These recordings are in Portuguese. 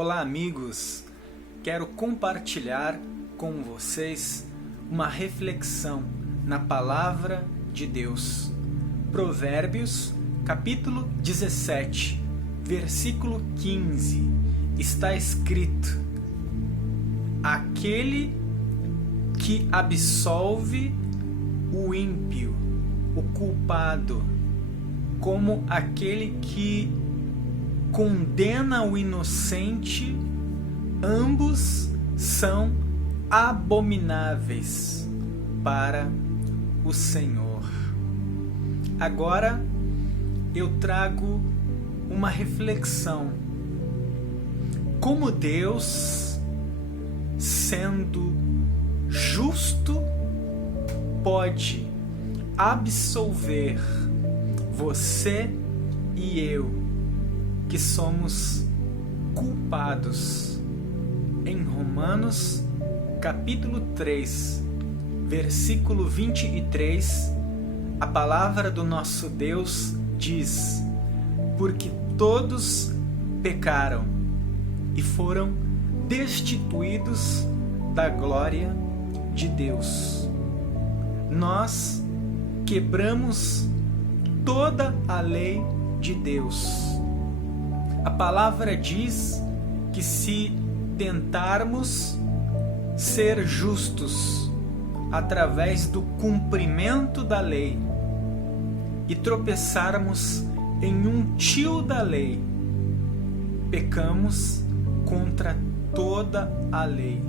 Olá, amigos! Quero compartilhar com vocês uma reflexão na Palavra de Deus. Provérbios, capítulo 17, versículo 15, está escrito: aquele que absolve o ímpio, o culpado, como aquele que condena o inocente, ambos são abomináveis para o Senhor. Agora eu trago uma reflexão. Como Deus, sendo justo, pode absolver você e eu, que somos culpados. Em Romanos, capítulo 3, versículo 23, a palavra do nosso Deus diz: porque todos pecaram e foram destituídos da glória de Deus. Nós quebramos toda a lei de Deus. A palavra diz que se tentarmos ser justos através do cumprimento da lei e tropeçarmos em um tio da lei, pecamos contra toda a lei.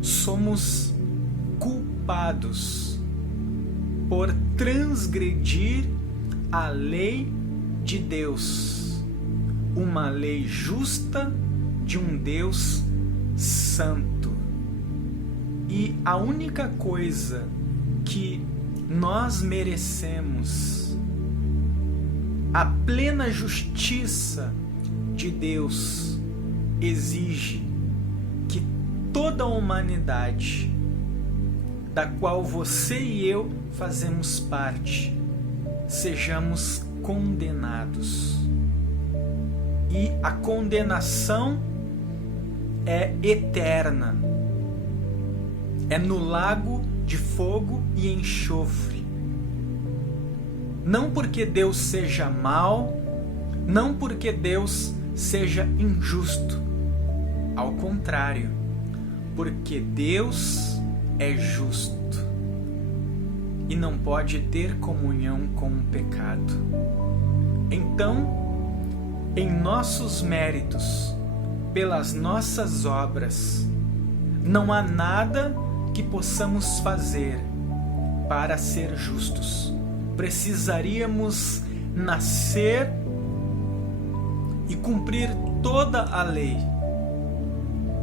Somos culpados por transgredir a lei de Deus. Uma lei justa de um Deus santo. E a única coisa que nós merecemos, a plena justiça de Deus, exige que toda a humanidade, da qual você e eu fazemos parte, sejamos condenados. E a condenação é eterna. É no lago de fogo e enxofre. Não porque Deus seja mau, não porque Deus seja injusto. Ao contrário, porque Deus é justo e não pode ter comunhão com o pecado. Então, em nossos méritos, pelas nossas obras, não há nada que possamos fazer para ser justos. Precisaríamos nascer e cumprir toda a lei,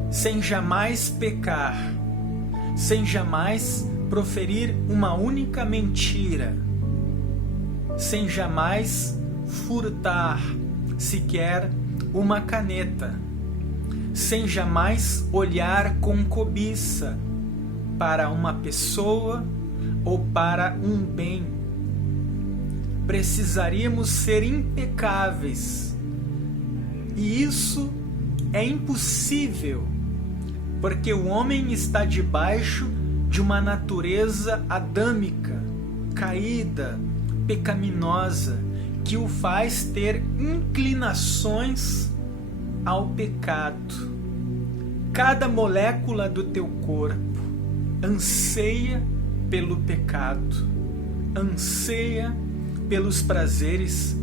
sem jamais pecar, sem jamais proferir uma única mentira, sem jamais furtar sequer uma caneta, sem jamais olhar com cobiça para uma pessoa ou para um bem. Precisaríamos ser impecáveis, e isso é impossível, porque o homem está debaixo de uma natureza adâmica, caída, pecaminosa, que o faz ter inclinações ao pecado. Cada molécula do teu corpo anseia pelo pecado, anseia pelos prazeres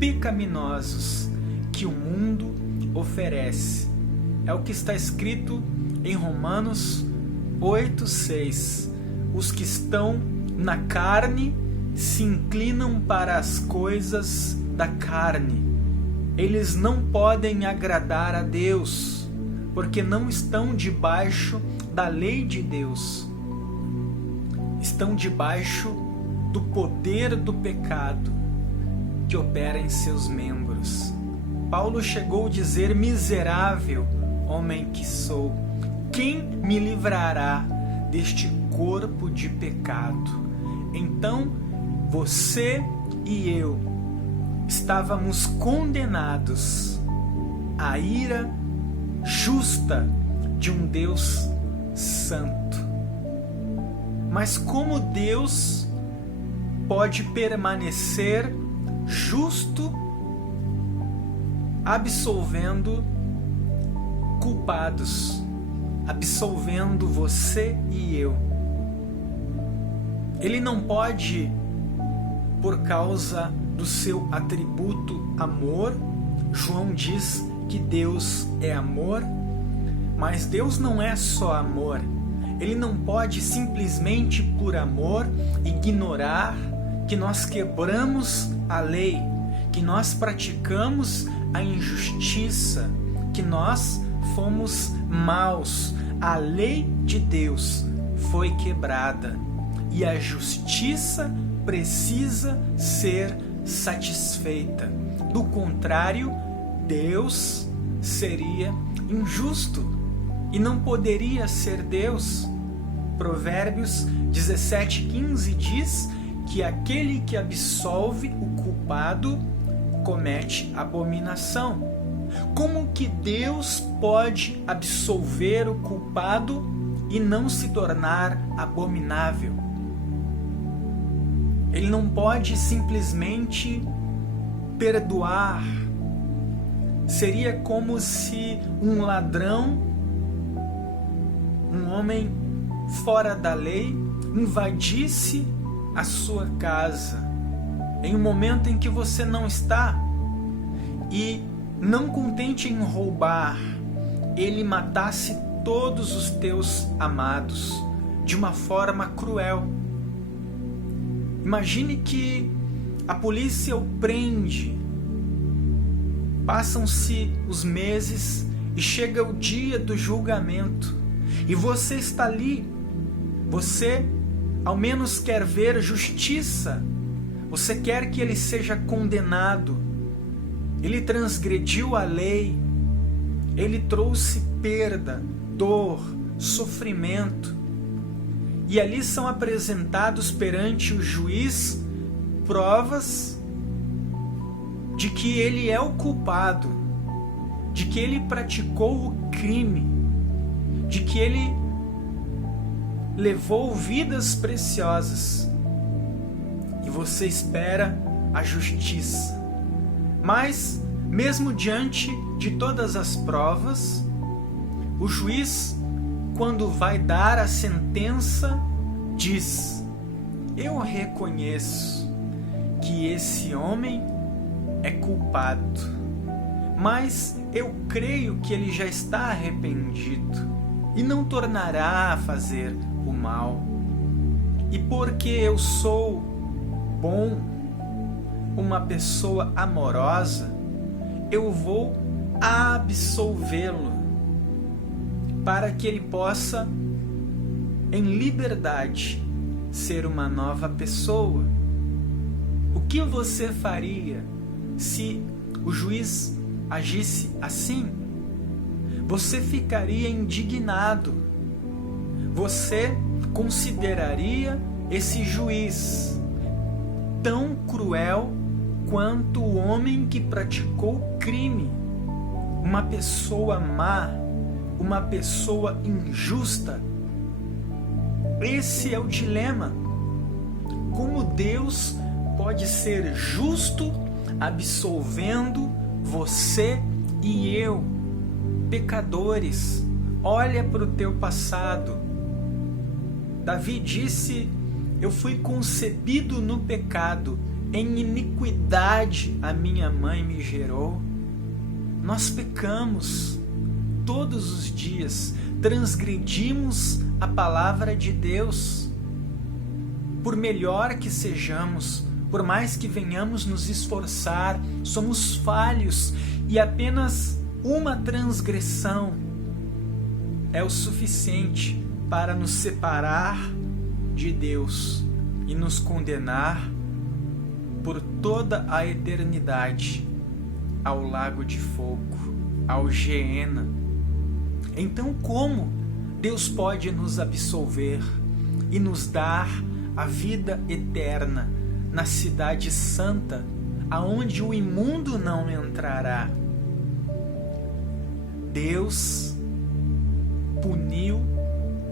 pecaminosos que o mundo oferece. É o que está escrito em Romanos 8:6. Os que estão na carne se inclinam para as coisas da carne. Eles não podem agradar a Deus, porque não estão debaixo da lei de Deus. Estão debaixo do poder do pecado que opera em seus membros. Paulo chegou a dizer: miserável homem que sou, quem me livrará deste corpo de pecado? Então, você e eu estávamos condenados a ira justa de um Deus santo. Mas como Deus pode permanecer justo, absolvendo culpados, absolvendo você e eu? Ele não pode, por causa do seu atributo amor. João diz que Deus é amor, mas Deus não é só amor. Ele não pode simplesmente por amor ignorar que nós quebramos a lei, que nós praticamos a injustiça, que nós fomos maus. A lei de Deus foi quebrada e a justiça precisa ser satisfeita. Do contrário, Deus seria injusto e não poderia ser Deus. Provérbios 17:15 diz que aquele que absolve o culpado comete abominação. Como que Deus pode absolver o culpado e não se tornar abominável? Ele não pode simplesmente perdoar. Seria como se um ladrão, um homem fora da lei, invadisse a sua casa em um momento em que você não está e, não contente em roubar, ele matasse todos os teus amados de uma forma cruel. Imagine que a polícia o prende, passam-se os meses e chega o dia do julgamento e você está ali. Você ao menos quer ver justiça, você quer que ele seja condenado. Ele transgrediu a lei, ele trouxe perda, dor, sofrimento. E ali são apresentados perante o juiz provas de que ele é o culpado, de que ele praticou o crime, de que ele levou vidas preciosas. E você espera a justiça. Mas, mesmo diante de todas as provas, o juiz, quando vai dar a sentença, diz: eu reconheço que esse homem é culpado, mas eu creio que ele já está arrependido e não tornará a fazer o mal. E porque eu sou bom, uma pessoa amorosa, eu vou absolvê-lo, para que ele possa, em liberdade, ser uma nova pessoa. O que você faria se o juiz agisse assim? Você ficaria indignado. Você consideraria esse juiz tão cruel quanto o homem que praticou crime, uma pessoa má, uma pessoa injusta. Esse é o dilema. Como Deus pode ser justo absolvendo você e eu, pecadores? Olha para o teu passado. Davi disse: eu fui concebido no pecado, em iniquidade a minha mãe me gerou. Nós pecamos todos os dias, transgredimos a palavra de Deus. Por melhor que sejamos, por mais que venhamos nos esforçar, somos falhos e apenas uma transgressão é o suficiente para nos separar de Deus e nos condenar por toda a eternidade ao lago de fogo, ao Geena. Então, como Deus pode nos absolver e nos dar a vida eterna na cidade santa, aonde o imundo não entrará? Deus puniu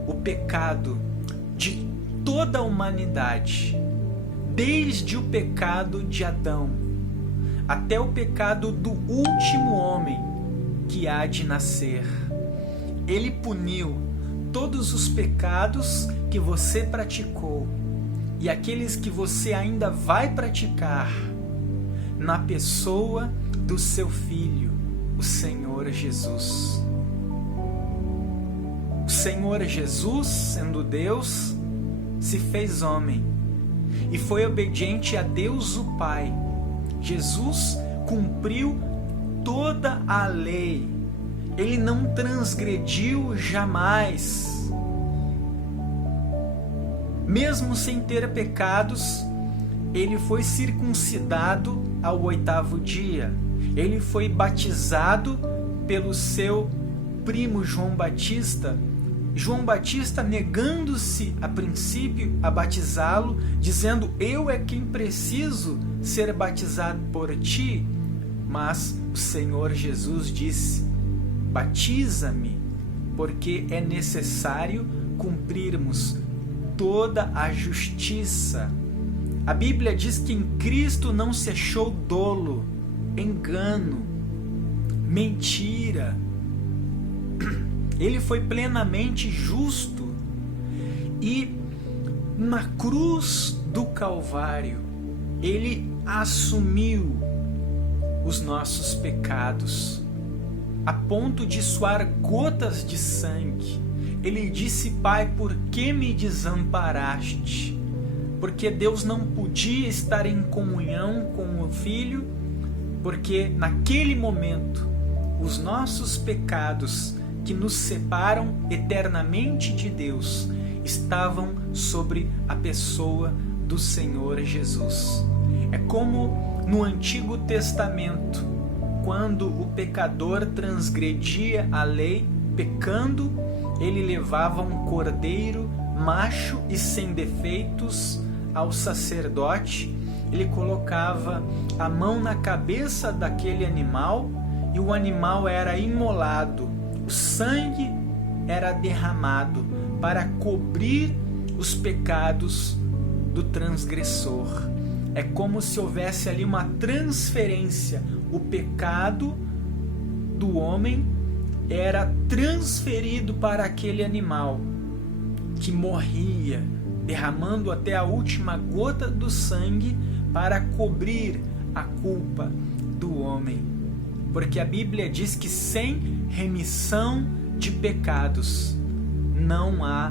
o pecado de toda a humanidade, desde o pecado de Adão até o pecado do último homem que há de nascer. Ele puniu todos os pecados que você praticou e aqueles que você ainda vai praticar na pessoa do seu Filho, o Senhor Jesus. O Senhor Jesus, sendo Deus, se fez homem e foi obediente a Deus o Pai. Jesus cumpriu toda a lei. Ele não transgrediu jamais. Mesmo sem ter pecados, ele foi circuncidado ao 8º dia. Ele foi batizado pelo seu primo João Batista. João Batista negando-se a princípio a batizá-lo, dizendo: eu é quem preciso ser batizado por ti. Mas o Senhor Jesus disse: batiza-me, porque é necessário cumprirmos toda a justiça. A Bíblia diz que em Cristo não se achou dolo, engano, mentira. Ele foi plenamente justo e na cruz do Calvário ele assumiu os nossos pecados a ponto de suar gotas de sangue. Ele disse: Pai, por que me desamparaste? Porque Deus não podia estar em comunhão com o Filho, porque naquele momento os nossos pecados que nos separam eternamente de Deus estavam sobre a pessoa do Senhor Jesus. É como no Antigo Testamento, quando o pecador transgredia a lei, pecando, ele levava um cordeiro macho e sem defeitos ao sacerdote, ele colocava a mão na cabeça daquele animal e o animal era imolado. O sangue era derramado para cobrir os pecados do transgressor. É como se houvesse ali uma transferência. O pecado do homem era transferido para aquele animal que morria, derramando até a última gota do sangue para cobrir a culpa do homem. Porque a Bíblia diz que sem remissão de pecados não há,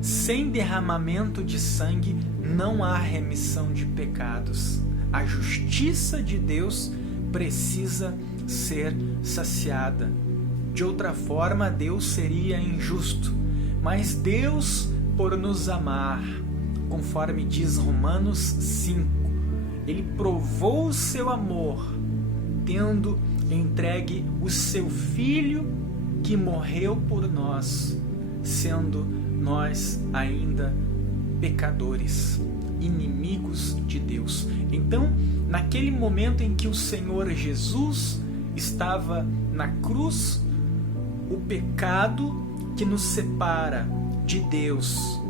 sem derramamento de sangue não há remissão de pecados. A justiça de Deus precisa ser saciada. De outra forma, Deus seria injusto. Mas Deus, por nos amar, conforme diz Romanos 5, Ele provou o seu amor, tendo entregue o seu Filho que morreu por nós, sendo nós ainda pecadores, inimigos de Deus. Então, naquele momento em que o Senhor Jesus estava na cruz, o pecado que nos separa de Deus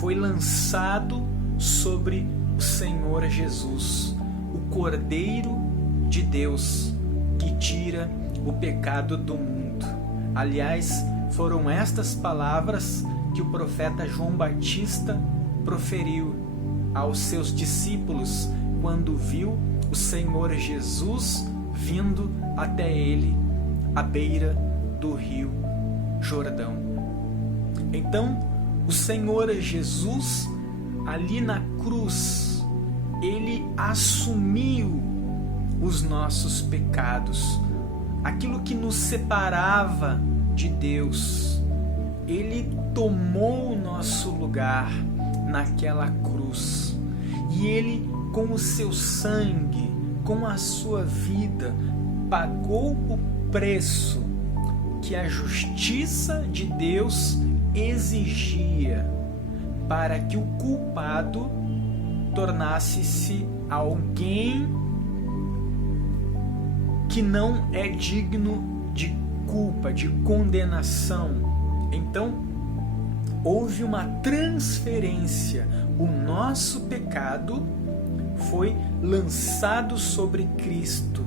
foi lançado sobre o Senhor Jesus, o Cordeiro de Deus que tira o pecado do mundo. Aliás, foram estas palavras que o profeta João Batista proferiu aos seus discípulos quando viu o Senhor Jesus vindo até ele à beira do rio Jordão. Então, o Senhor Jesus, ali na cruz, ele assumiu os nossos pecados, aquilo que nos separava de Deus. Ele tomou o nosso lugar naquela cruz e ele, com o seu sangue, com a sua vida, pagou o preço que a justiça de Deus exigia para que o culpado tornasse-se alguém que não é digno de culpa, de condenação. Então, houve uma transferência. O nosso pecado foi lançado sobre Cristo.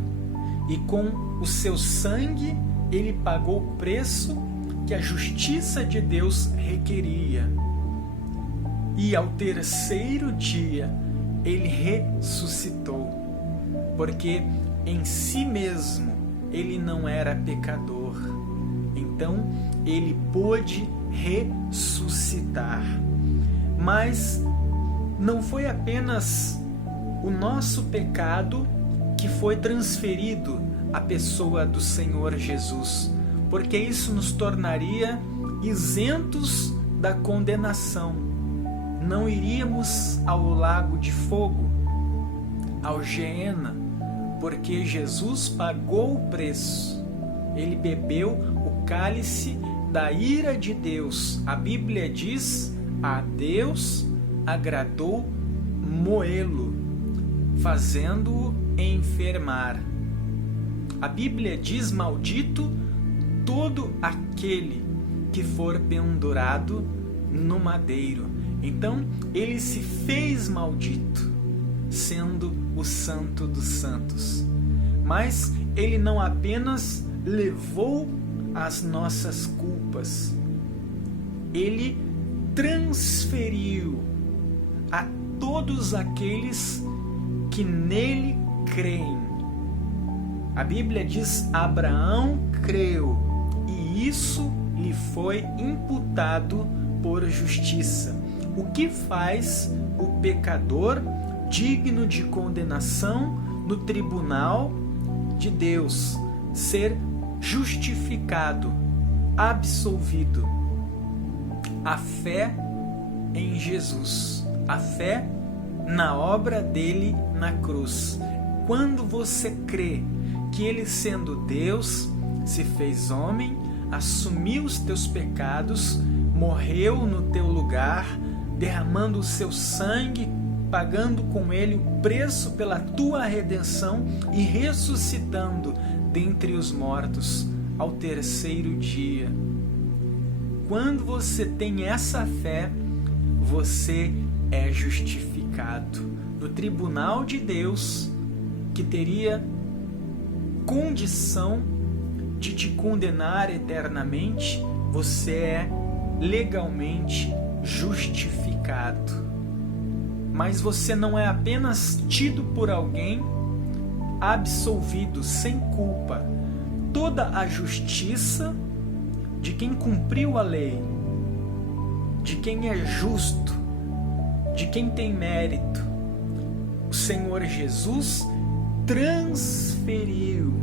E com o seu sangue, ele pagou o preço que a justiça de Deus requeria. E ao terceiro dia, ele ressuscitou. Porque em si mesmo, ele não era pecador. Então, ele pôde ressuscitar. Mas não foi apenas o nosso pecado que foi transferido à pessoa do Senhor Jesus, porque isso nos tornaria isentos da condenação. Não iríamos ao lago de fogo, ao Geena, porque Jesus pagou o preço. Ele bebeu o cálice da ira de Deus. A Bíblia diz: a Deus agradou moê-lo, fazendo-o enfermar. A Bíblia diz: maldito todo aquele que for pendurado no madeiro. Então, ele se fez maldito, sendo o Santo dos Santos. Mas ele não apenas levou as nossas culpas, ele transferiu a todos aqueles que nele creem. A Bíblia diz: Abraão creu, e isso lhe foi imputado por justiça. O que faz o pecador digno de condenação no tribunal de Deus? Ser justificado, absolvido. A fé em Jesus, a fé na obra dele na cruz. Quando você crê que ele, sendo Deus, se fez homem, assumiu os teus pecados, morreu no teu lugar, derramando o seu sangue, pagando com ele o preço pela tua redenção e ressuscitando dentre os mortos ao terceiro dia. Quando você tem essa fé, você é justificado. No tribunal de Deus, que teria condição de te condenar eternamente, você é legalmente justificado. Mas você não é apenas tido por alguém absolvido, sem culpa. Toda a justiça de quem cumpriu a lei, de quem é justo, de quem tem mérito, o Senhor Jesus transferiu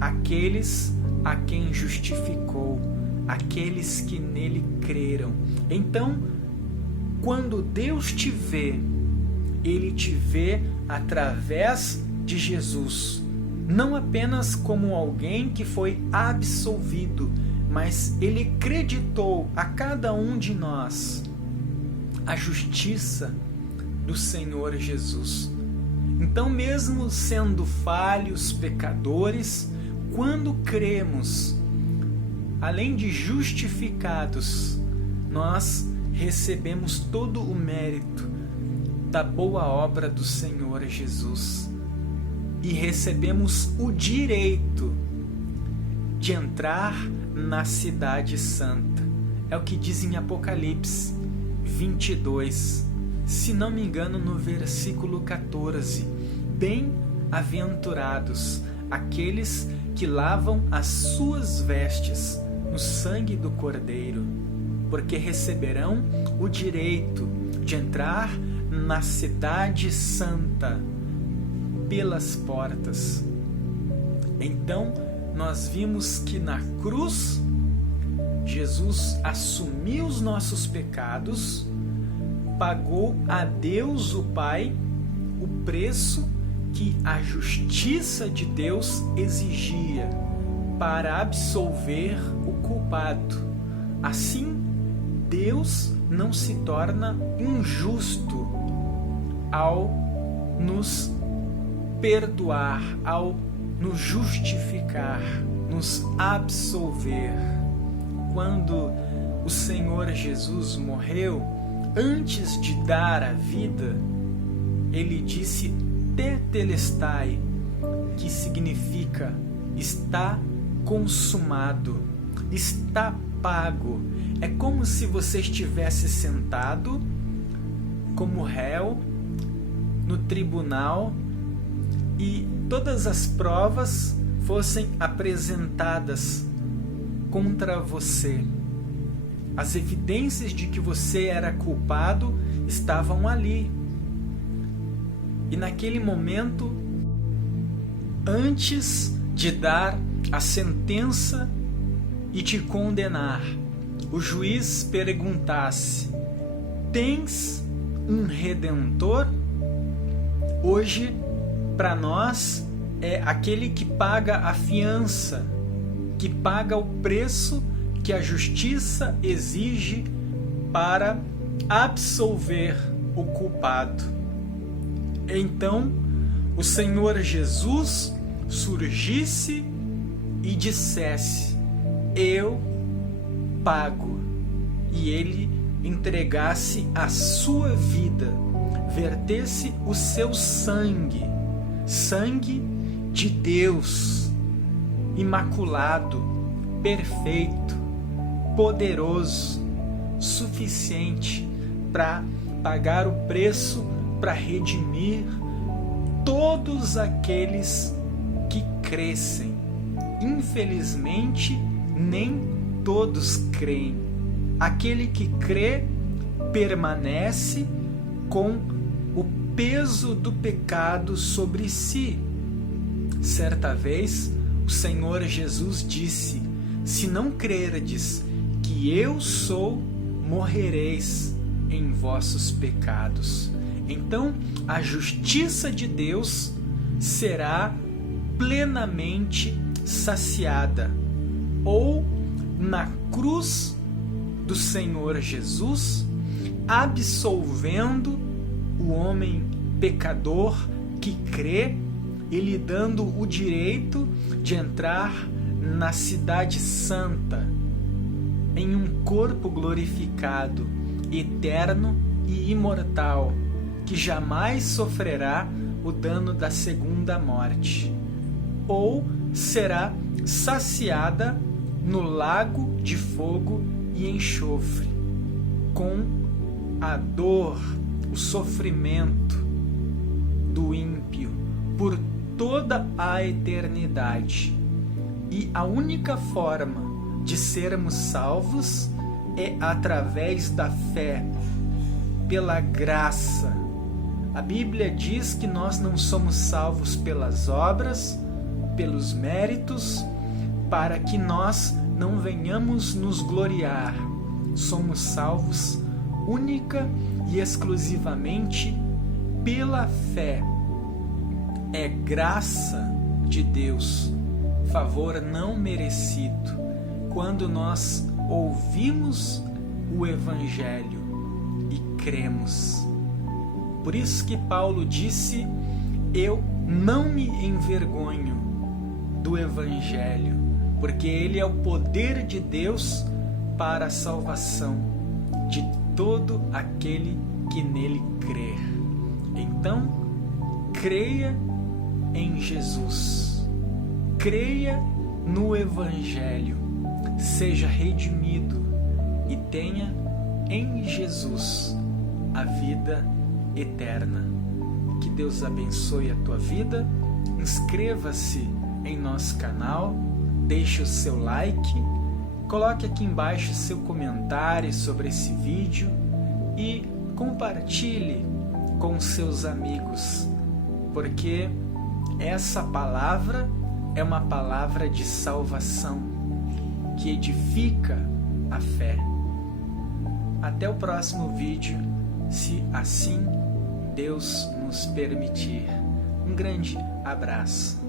àqueles a quem justificou, aqueles que nele creram. Então, quando Deus te vê, ele te vê através de Jesus, não apenas como alguém que foi absolvido, mas ele creditou a cada um de nós a justiça do Senhor Jesus. Então, mesmo sendo falhos, pecadores, quando cremos, além de justificados, nós recebemos todo o mérito da boa obra do Senhor Jesus e recebemos o direito de entrar na cidade santa. É o que diz em Apocalipse 22, se não me engano, no versículo 14: bem-aventurados aqueles que lavam as suas vestes no sangue do Cordeiro, porque receberão o direito de entrar na cidade santa pelas portas. Então, nós vimos que na cruz, Jesus assumiu os nossos pecados, pagou a Deus o Pai o preço que a justiça de Deus exigia para absolver o culpado. Assim, Deus não se torna injusto ao nos perdoar, ao nos justificar, nos absolver. Quando o Senhor Jesus morreu, antes de dar a vida, ele disse tetelestai, que significa está consumado, está pago. É como se você estivesse sentado como réu no tribunal e todas as provas fossem apresentadas contra você. As evidências de que você era culpado estavam ali. E naquele momento, antes de dar a sentença e te condenar, o juiz perguntasse: tens um redentor? Hoje, para nós, é aquele que paga a fiança, que paga o preço que a justiça exige para absolver o culpado. Então, o Senhor Jesus surgisse e dissesse: eu pago, e ele entregasse a sua vida, vertesse o seu sangue, sangue de Deus, imaculado, perfeito, poderoso, suficiente para pagar o preço, para redimir todos aqueles que crescem. Infelizmente, nem todos creem. Aquele que crê permanece com o peso do pecado sobre si. Certa vez, o Senhor Jesus disse: se não crerdes que eu sou, morrereis em vossos pecados. Então, a justiça de Deus será plenamente saciada, ou na cruz do Senhor Jesus, absolvendo o homem pecador que crê e lhe dando o direito de entrar na cidade santa, em um corpo glorificado, eterno e imortal, que jamais sofrerá o dano da segunda morte, ou será saciada no lago de fogo e enxofre, com a dor, o sofrimento do ímpio por toda a eternidade. E a única forma de sermos salvos é através da fé, pela graça. A Bíblia diz que nós não somos salvos pelas obras, pelos méritos, para que nós não venhamos nos gloriar. Somos salvos única e exclusivamente pela fé. É graça de Deus, favor não merecido, quando nós ouvimos o Evangelho e cremos. Por isso que Paulo disse: eu não me envergonho do Evangelho, porque ele é o poder de Deus para a salvação de todo aquele que nele crer. Então, creia em Jesus, creia no Evangelho, seja redimido e tenha em Jesus a vida eterna. Que Deus abençoe a tua vida. Inscreva-se em nosso canal, deixe o seu like, coloque aqui embaixo seu comentário sobre esse vídeo e compartilhe com seus amigos, porque essa palavra é uma palavra de salvação que edifica a fé. Até o próximo vídeo, se assim Deus nos permitir. Um grande abraço.